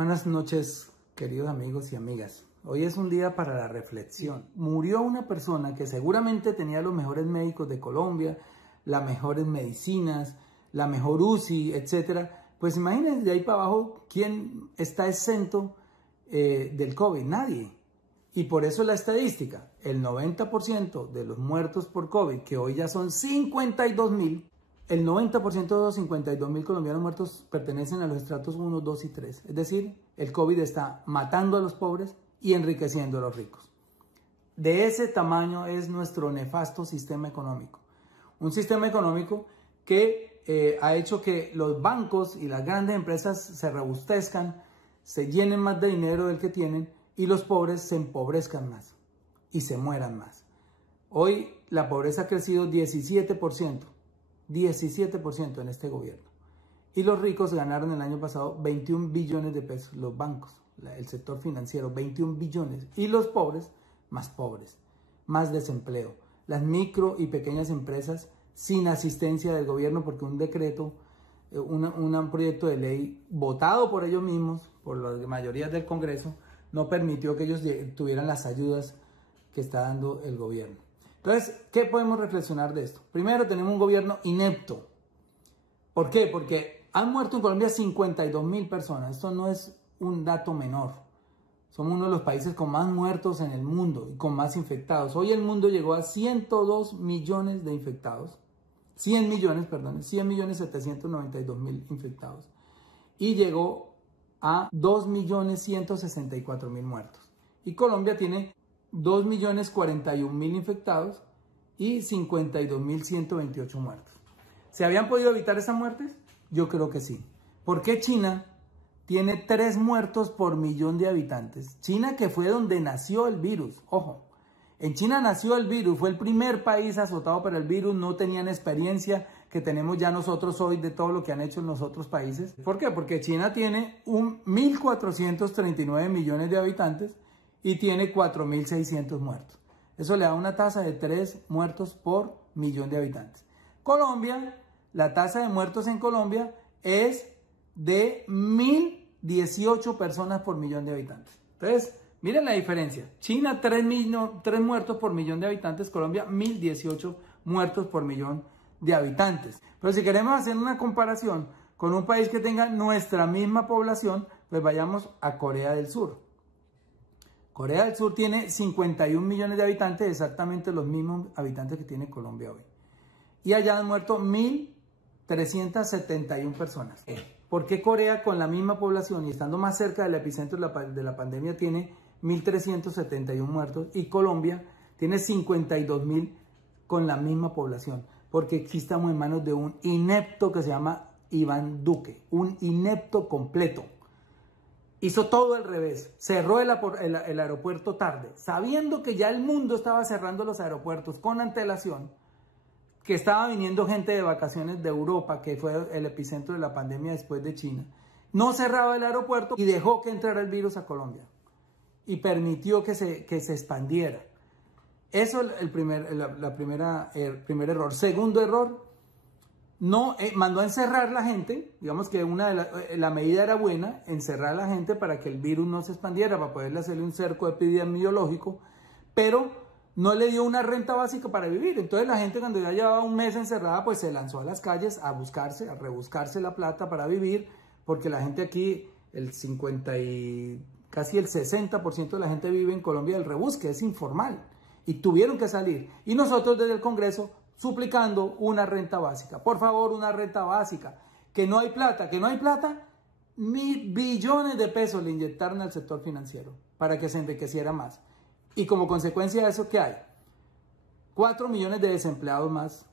Buenas noches, queridos amigos y amigas. Hoy es un día para la reflexión. Murió una persona que seguramente tenía los mejores médicos de Colombia, las mejores medicinas, la mejor UCI, etcétera. Pues imagínense de ahí para abajo quién está exento del COVID. Nadie. Y por eso la estadística, el 90% de los muertos por COVID, que hoy ya son 52.000, el 90% de los 52.000 colombianos muertos pertenecen a los estratos 1, 2 y 3. Es decir, el COVID está matando a los pobres y enriqueciendo a los ricos. De ese tamaño es nuestro nefasto sistema económico. Un sistema económico que ha hecho que los bancos y las grandes empresas se robustezcan, se llenen más de dinero del que tienen y los pobres se empobrezcan más y se mueran más. Hoy la pobreza ha crecido 17% en este gobierno. Y los ricos ganaron el año pasado 21 billones de pesos, los bancos, el sector financiero, 21 billones. Y los pobres, más desempleo. Las micro y pequeñas empresas sin asistencia del gobierno porque un decreto, un proyecto de ley votado por ellos mismos, por las mayorías del Congreso, no permitió que ellos tuvieran las ayudas que está dando el gobierno. Entonces, ¿qué podemos reflexionar de esto? Primero, tenemos un gobierno inepto. ¿Por qué? Porque han muerto en Colombia 52.000 personas. Esto no es un dato menor. Somos uno de los países con más muertos en el mundo y con más infectados. Hoy el mundo llegó a 102 millones de infectados. 100.792.000 infectados. Y llegó a 2.164.000 muertos. Y Colombia tiene 2.041.000 infectados y 52.128 muertos. ¿Se habían podido evitar esas muertes? Yo creo que sí. ¿Por qué China tiene 3 muertos por millón de habitantes? China, que fue donde nació el virus. Ojo, en China nació el virus, fue el primer país azotado por el virus, no tenían experiencia que tenemos ya nosotros hoy de todo lo que han hecho en los otros países. ¿Por qué? Porque China tiene 1.439 millones de habitantes y tiene 4.600 muertos. Eso le da una tasa de 3 muertos por millón de habitantes. Colombia, la tasa de muertos en Colombia es de 1.018 personas por millón de habitantes. Entonces, miren la diferencia. China, 3 muertos por millón de habitantes. Colombia, 1.018 muertos por millón de habitantes. Pero si queremos hacer una comparación con un país que tenga nuestra misma población, pues vayamos a Corea del Sur. Corea del Sur tiene 51 millones de habitantes, exactamente los mismos habitantes que tiene Colombia hoy. Y allá han muerto 1.371 personas. ¿Por qué Corea, con la misma población y estando más cerca del epicentro de la pandemia, tiene 1.371 muertos y Colombia tiene 52.000 con la misma población? Porque aquí estamos en manos de un inepto que se llama Iván Duque, un inepto completo. Hizo todo al revés, cerró el aeropuerto tarde, sabiendo que ya el mundo estaba cerrando los aeropuertos con antelación, que estaba viniendo gente de vacaciones de Europa, que fue el epicentro de la pandemia después de China. No cerraba el aeropuerto y dejó que entrara el virus a Colombia y permitió que se expandiera. Eso es el primer error. Segundo error, no mandó a encerrar la gente. Digamos que la medida era buena, encerrar a la gente para que el virus no se expandiera, para poderle hacerle un cerco epidemiológico, pero no le dio una renta básica para vivir. Entonces la gente, cuando ya llevaba un mes encerrada, pues se lanzó a las calles a rebuscarse la plata para vivir, porque la gente aquí, casi el 60% de la gente vive en Colombia del rebusque, es informal, y tuvieron que salir. Y nosotros desde el Congreso suplicando una renta básica. Por favor, una renta básica. Que no hay plata. 1.000 billones de pesos le inyectaron al sector financiero para que se enriqueciera más. Y como consecuencia de eso, ¿qué hay? 4 millones de desempleados más,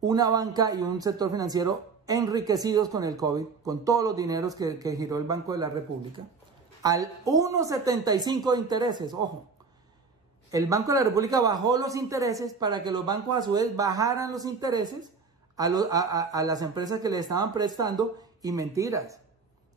una banca y un sector financiero enriquecidos con el COVID, con todos los dineros que giró el Banco de la República, al 1,75 de intereses, ojo. El Banco de la República bajó los intereses para que los bancos a su vez bajaran los intereses a las empresas que le estaban prestando, y mentiras,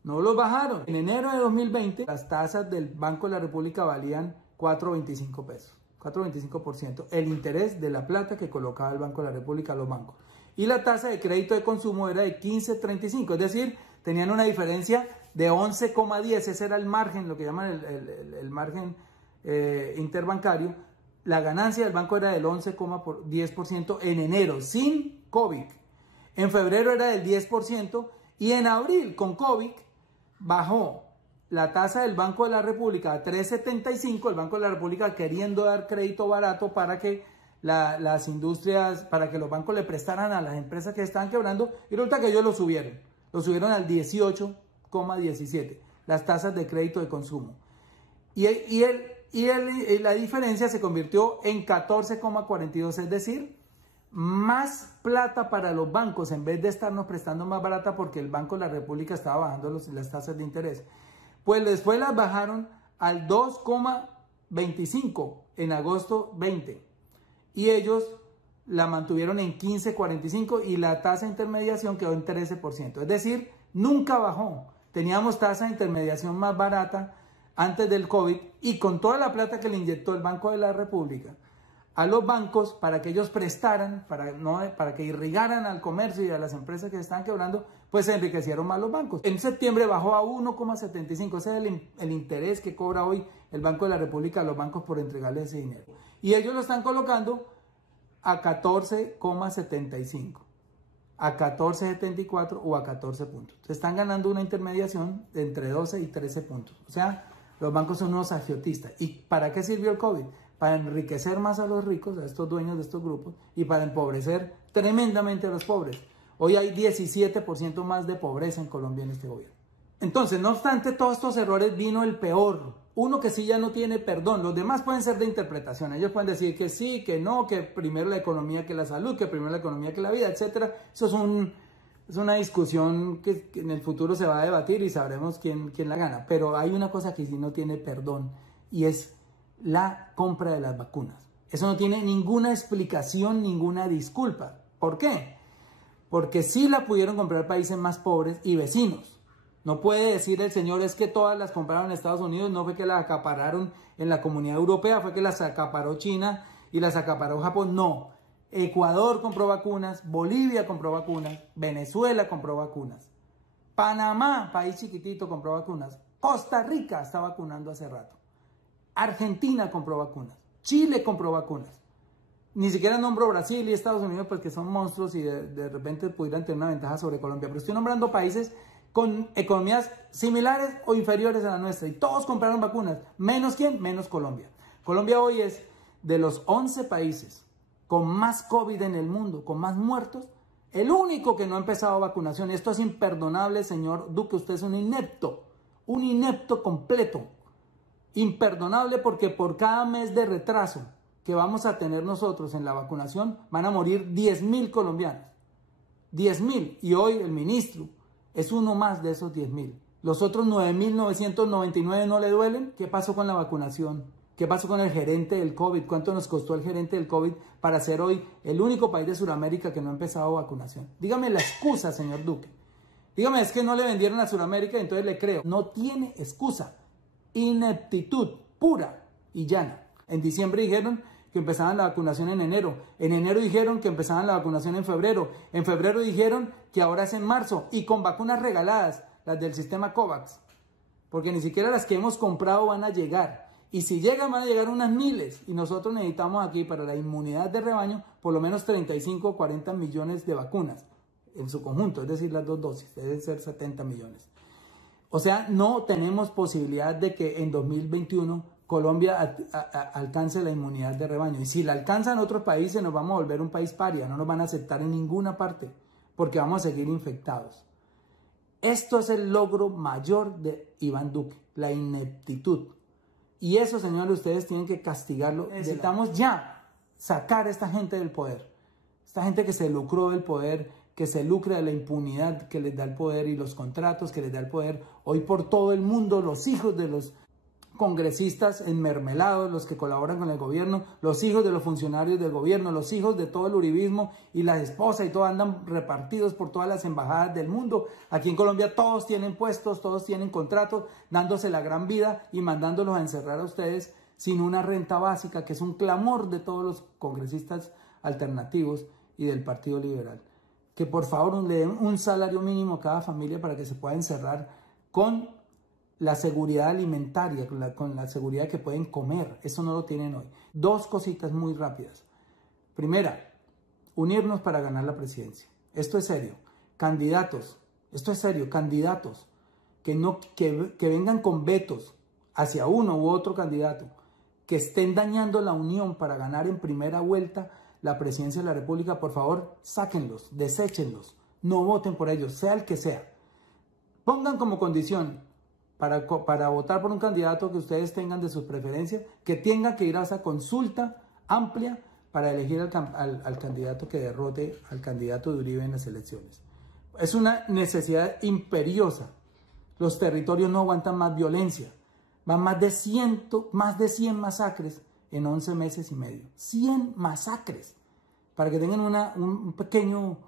no los bajaron. En enero de 2020 las tasas del Banco de la República valían 4.25 pesos, 4.25%, el interés de la plata que colocaba el Banco de la República a los bancos. Y la tasa de crédito de consumo era de 15.35, es decir, tenían una diferencia de 11,10, ese era el margen, lo que llaman el margen interbancario. La ganancia del banco era del 11,10% en enero, sin COVID. En febrero era del 10% y en abril, con COVID, bajó la tasa del Banco de la República a 3,75, el Banco de la República queriendo dar crédito barato para que las industrias, para que los bancos le prestaran a las empresas que estaban quebrando, y resulta que ellos lo subieron al 18,17, las tasas de crédito de consumo. Y la diferencia se convirtió en 14,42, es decir, más plata para los bancos en vez de estarnos prestando más barata porque el Banco de la República estaba bajando las tasas de interés. Pues después las bajaron al 2,25 en agosto 20 y ellos la mantuvieron en 15,45 y la tasa de intermediación quedó en 13%. Es decir, nunca bajó. Teníamos tasa de intermediación más barata antes del COVID y con toda la plata que le inyectó el Banco de la República a los bancos para que ellos prestaran, para que irrigaran al comercio y a las empresas que estaban quebrando, pues se enriquecieron más los bancos. En septiembre bajó a 1,75, ese es el interés que cobra hoy el Banco de la República a los bancos por entregarles ese dinero. Y ellos lo están colocando a 14,75, a 14,74 o a 14 puntos. Se están ganando una intermediación de entre 12 y 13 puntos. O sea, los bancos son unos agiotistas. ¿Y para qué sirvió el COVID? Para enriquecer más a los ricos, a estos dueños de estos grupos, y para empobrecer tremendamente a los pobres. Hoy hay 17% más de pobreza en Colombia en este gobierno. Entonces, no obstante todos estos errores, vino el peor. Uno que sí ya no tiene perdón. Los demás pueden ser de interpretación. Ellos pueden decir que sí, que no, que primero la economía que la salud, que primero la economía que la vida, etc. Eso es una discusión que en el futuro se va a debatir y sabremos quién la gana. Pero hay una cosa que sí no tiene perdón y es la compra de las vacunas. Eso no tiene ninguna explicación, ninguna disculpa. ¿Por qué? Porque sí la pudieron comprar países más pobres y vecinos. No puede decir el señor es que todas las compraron en Estados Unidos, no fue que las acapararon en la Comunidad Europea, fue que las acaparó China y las acaparó Japón. No. Ecuador compró vacunas, Bolivia compró vacunas, Venezuela compró vacunas, Panamá, país chiquitito, compró vacunas, Costa Rica está vacunando hace rato. Argentina compró vacunas, Chile compró vacunas. Ni siquiera nombro Brasil y Estados Unidos porque son monstruos y de repente pudieran tener una ventaja sobre Colombia. Pero estoy nombrando países con economías similares o inferiores a la nuestra. Y todos compraron vacunas. ¿Menos quién? Menos Colombia. Colombia hoy es de los 11 países con más COVID en el mundo, con más muertos, el único que no ha empezado vacunación. Esto es imperdonable, señor Duque. Usted es un inepto completo. Imperdonable porque por cada mes de retraso que vamos a tener nosotros en la vacunación van a morir 10.000 colombianos. 10.000. Y hoy el ministro es uno más de esos 10.000. Los otros 9.999 no le duelen. ¿Qué pasó con la vacunación? ¿Qué pasó con el gerente del COVID? ¿Cuánto nos costó el gerente del COVID para ser hoy el único país de Sudamérica que no ha empezado vacunación? Dígame la excusa, señor Duque. Dígame, es que no le vendieron a Sudamérica y entonces le creo. No tiene excusa. Ineptitud pura y llana. En diciembre dijeron que empezaban la vacunación en enero. En enero dijeron que empezaban la vacunación en febrero. En febrero dijeron que ahora es en marzo y con vacunas regaladas, las del sistema COVAX. Porque ni siquiera las que hemos comprado van a llegar. Y si llegan, van a llegar unas miles. Y nosotros necesitamos aquí para la inmunidad de rebaño por lo menos 35 o 40 millones de vacunas en su conjunto. Es decir, las dos dosis. Deben ser 70 millones. O sea, no tenemos posibilidad de que en 2021 Colombia alcance la inmunidad de rebaño. Y si la alcanzan otros países, nos vamos a volver un país paria. No nos van a aceptar en ninguna parte porque vamos a seguir infectados. Esto es el logro mayor de Iván Duque, la ineptitud. Y eso, señores, ustedes tienen que castigarlo. Necesitamos ya sacar a esta gente del poder. Esta gente que se lucró del poder, que se lucra de la impunidad que les da el poder y los contratos que les da el poder. Hoy por todo el mundo, los hijos de los congresistas enmermelados, los que colaboran con el gobierno, los hijos de los funcionarios del gobierno, los hijos de todo el uribismo y las esposas y todo andan repartidos por todas las embajadas del mundo. Aquí en Colombia todos tienen puestos, todos tienen contratos, dándose la gran vida y mandándolos a encerrar a ustedes sin una renta básica, que es un clamor de todos los congresistas alternativos y del Partido Liberal. Que por favor le den un salario mínimo a cada familia para que se pueda encerrar con la seguridad alimentaria, con la seguridad que pueden comer. Eso no lo tienen hoy. Dos cositas muy rápidas. Primera, unirnos para ganar la presidencia. Esto es serio. Candidatos, esto es serio, candidatos que vengan con vetos hacia uno u otro candidato, que estén dañando la unión para ganar en primera vuelta la presidencia de la República, por favor, sáquenlos, deséchenlos, no voten por ellos, sea el que sea. Pongan como condición para votar por un candidato que ustedes tengan de sus preferencias, que tenga que ir a esa consulta amplia para elegir al candidato que derrote al candidato de Uribe en las elecciones. Es una necesidad imperiosa. Los territorios no aguantan más violencia. Van más de 100 masacres en 11 meses y medio. 100 masacres. Para que tengan un pequeño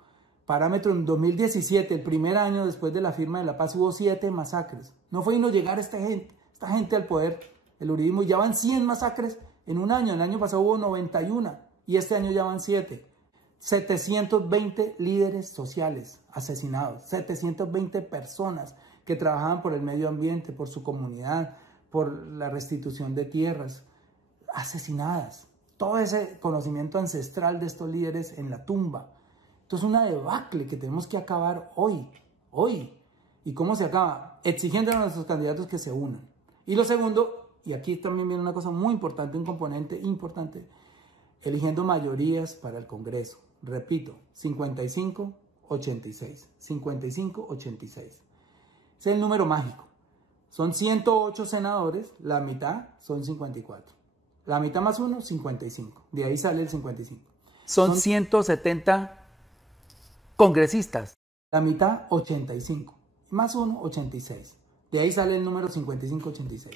parámetro, en 2017, el primer año después de la firma de la paz, hubo 7 masacres. No fue no llegar esta gente al poder, el uribismo, ya van 100 masacres en un año. El año pasado hubo 91 y este año ya van 7. 720 líderes sociales asesinados, 720 personas que trabajaban por el medio ambiente, por su comunidad, por la restitución de tierras, asesinadas. Todo ese conocimiento ancestral de estos líderes en la tumba. Esto es una debacle que tenemos que acabar hoy. ¿Y cómo se acaba? Exigiendo a nuestros candidatos que se unan. Y lo segundo, y aquí también viene una cosa muy importante, un componente importante, eligiendo mayorías para el Congreso. Repito, 55-86. 55-86. Ese es el número mágico. Son 108 senadores, la mitad son 54. La mitad más uno, 55. De ahí sale el 55. Son 170 congresistas. La mitad, 85. Más uno, 86. De ahí sale el número 55-86.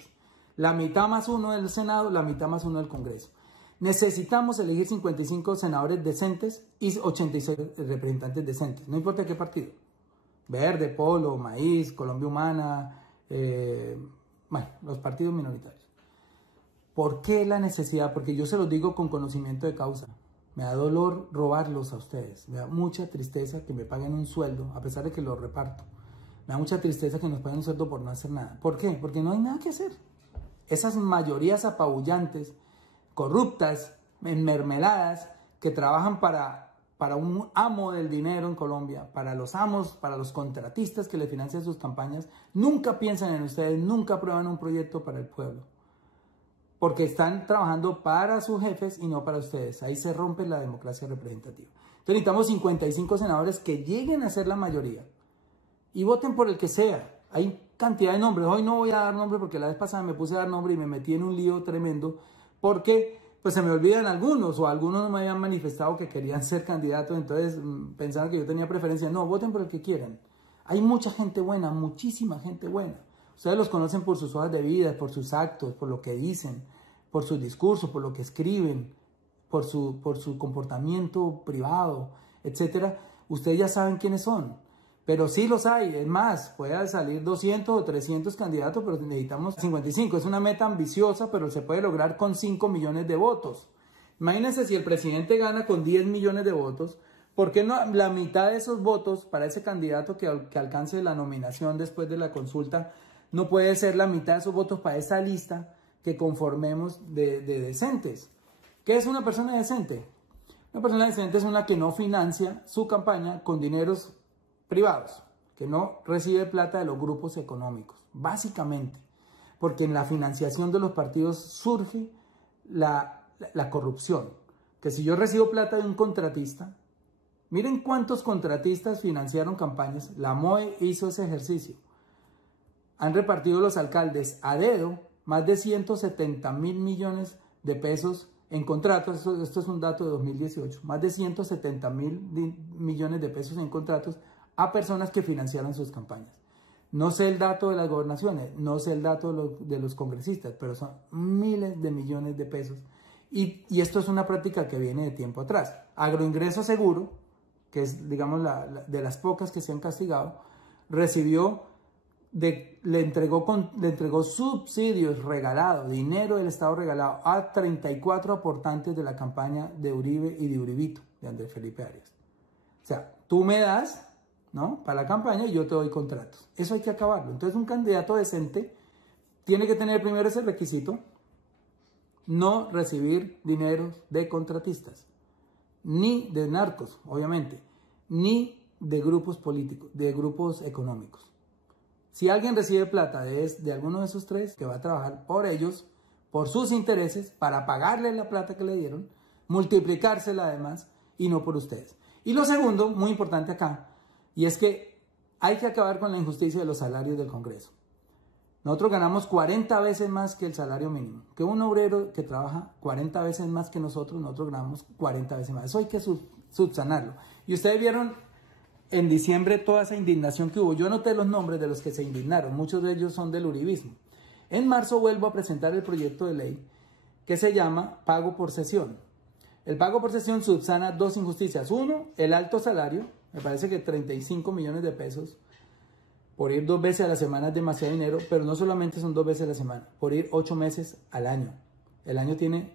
La mitad más uno del Senado, la mitad más uno del Congreso. Necesitamos elegir 55 senadores decentes y 86 representantes decentes. No importa qué partido. Verde, Polo, Maíz, Colombia Humana, los partidos minoritarios. ¿Por qué la necesidad? Porque yo se los digo con conocimiento de causa. Me da dolor robarlos a ustedes. Me da mucha tristeza que me paguen un sueldo, a pesar de que lo reparto. Me da mucha tristeza que nos paguen un sueldo por no hacer nada. ¿Por qué? Porque no hay nada que hacer. Esas mayorías apabullantes, corruptas, enmermeladas, que trabajan para un amo del dinero en Colombia, para los amos, para los contratistas que le financian sus campañas, nunca piensan en ustedes, nunca aprueban un proyecto para el pueblo. Porque están trabajando para sus jefes y no para ustedes. Ahí se rompe la democracia representativa. Entonces necesitamos 55 senadores que lleguen a ser la mayoría y voten por el que sea. Hay cantidad de nombres. Hoy no voy a dar nombres porque la vez pasada me puse a dar nombre y me metí en un lío tremendo porque pues se me olvidan algunos o algunos no me habían manifestado que querían ser candidatos, entonces pensaban que yo tenía preferencia. No, voten por el que quieran. Hay mucha gente buena, muchísima gente buena. Ustedes los conocen por sus hojas de vida, por sus actos, por lo que dicen, por sus discursos, por lo que escriben, por su comportamiento privado, etc. Ustedes ya saben quiénes son. Pero sí los hay. Es más, puede salir 200 o 300 candidatos, pero necesitamos 55. Es una meta ambiciosa, pero se puede lograr con 5 millones de votos. Imagínense si el presidente gana con 10 millones de votos. ¿Por qué no la mitad de esos votos para ese candidato que alcance la nominación después de la consulta no puede ser la mitad de esos votos para esa lista que conformemos de decentes? ¿Qué es una persona decente? Una persona decente es una que no financia su campaña con dineros privados, que no recibe plata de los grupos económicos, básicamente, porque en la financiación de los partidos surge la corrupción, que si yo recibo plata de un contratista, miren cuántos contratistas financiaron campañas, la MOE hizo ese ejercicio. Han repartido los alcaldes a dedo más de 170.000 millones de pesos en contratos. Esto es un dato de 2018. Más de 170.000 millones de pesos en contratos a personas que financiaron sus campañas. No sé el dato de las gobernaciones, no sé el dato de los congresistas, pero son miles de millones de pesos. Y esto es una práctica que viene de tiempo atrás. Agroingreso Seguro, que es, digamos, de las pocas que se han castigado, le entregó subsidios regalados, dinero del Estado regalado a 34 aportantes de la campaña de Uribe y de Uribito, de Andrés Felipe Arias. O sea, tú me das ¿no? Para la campaña y yo te doy contratos. Eso hay que acabarlo. Entonces un candidato decente tiene que tener primero ese requisito, no recibir dinero de contratistas, ni de narcos, obviamente, ni de grupos políticos, de grupos económicos. Si alguien recibe plata de alguno de esos tres, que va a trabajar por ellos, por sus intereses, para pagarle la plata que le dieron, multiplicársela además, y no por ustedes. Y lo segundo, muy importante acá, y es que hay que acabar con la injusticia de los salarios del Congreso. Nosotros ganamos 40 veces más que el salario mínimo. Que un obrero que trabaja 40 veces más que nosotros ganamos 40 veces más. Eso hay que subsanarlo. Y ustedes vieron en diciembre toda esa indignación que hubo. Yo anoté los nombres de los que se indignaron. Muchos de ellos son del uribismo. En marzo vuelvo a presentar el proyecto de ley que se llama pago por sesión. El pago por sesión subsana dos injusticias. Uno, el alto salario. Me parece que 35 millones de pesos. Por ir 2 veces a la semana es demasiado dinero, pero no solamente son 2 veces a la semana, por ir 8 meses al año. El año tiene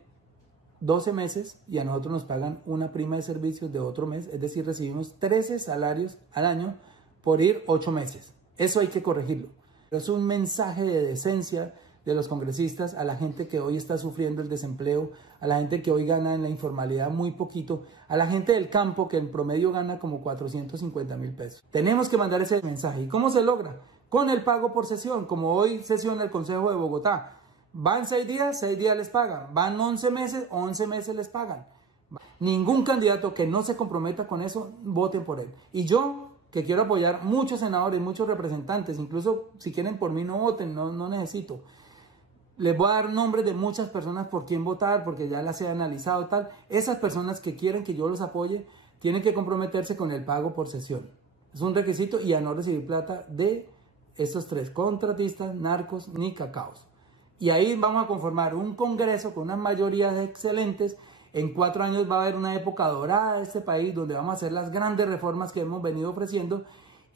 12 meses y a nosotros nos pagan una prima de servicios de otro mes, es decir, recibimos 13 salarios al año por ir 8 meses. Eso hay que corregirlo. Es un mensaje de decencia de los congresistas a la gente que hoy está sufriendo el desempleo, a la gente que hoy gana en la informalidad muy poquito, a la gente del campo que en promedio gana como 450,000 pesos. Tenemos que mandar ese mensaje. ¿Y cómo se logra? Con el pago por sesión, como hoy sesiona el Consejo de Bogotá. Van 6 días les pagan. Van 11 meses, 11 meses les pagan. Ningún candidato que no se comprometa con eso, voten por él. Y yo, que quiero apoyar muchos senadores, muchos representantes, incluso si quieren por mí no voten, no necesito. Les voy a dar nombres de muchas personas por quién votar, porque ya las he analizado y tal. Esas personas que quieren que yo los apoye, tienen que comprometerse con el pago por sesión. Es un requisito y a no recibir plata de esos tres, contratistas, narcos, ni cacaos. Y ahí vamos a conformar un congreso con unas mayorías excelentes. En 4 años va a haber una época dorada de este país donde vamos a hacer las grandes reformas que hemos venido ofreciendo.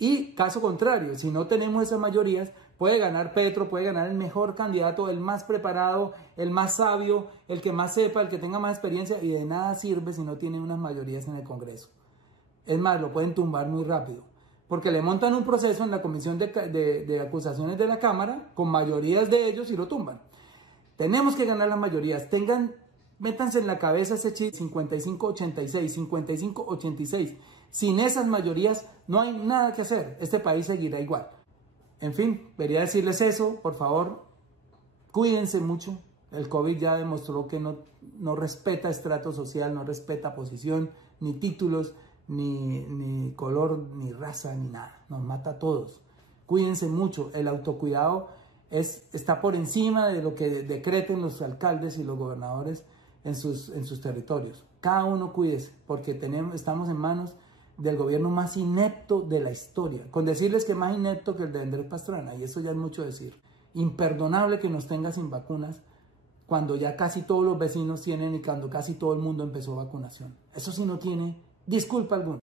Y caso contrario, si no tenemos esas mayorías, puede ganar Petro, puede ganar el mejor candidato, el más preparado, el más sabio, el que más sepa, el que tenga más experiencia, y de nada sirve si no tiene unas mayorías en el Congreso. Es más, lo pueden tumbar muy rápido, porque le montan un proceso en la Comisión de Acusaciones de la Cámara, con mayorías de ellos, y lo tumban. Tenemos que ganar las mayorías. Métanse en la cabeza ese chip 55-86, 55-86. Sin esas mayorías no hay nada que hacer. Este país seguirá igual. En fin, quería decirles eso. Por favor, cuídense mucho. El COVID ya demostró que no respeta estrato social, no respeta posición, ni títulos, ni color, ni raza, ni nada. Nos mata a todos. Cuídense mucho. El autocuidado está por encima de lo que decreten los alcaldes y los gobernadores en sus territorios. Cada uno cuídese, porque estamos en manos del gobierno más inepto de la historia. Con decirles que más inepto que el de Andrés Pastrana, y eso ya es mucho decir. Imperdonable que nos tenga sin vacunas cuando ya casi todos los vecinos tienen y cuando casi todo el mundo empezó vacunación. Eso sí no tiene disculpa alguna.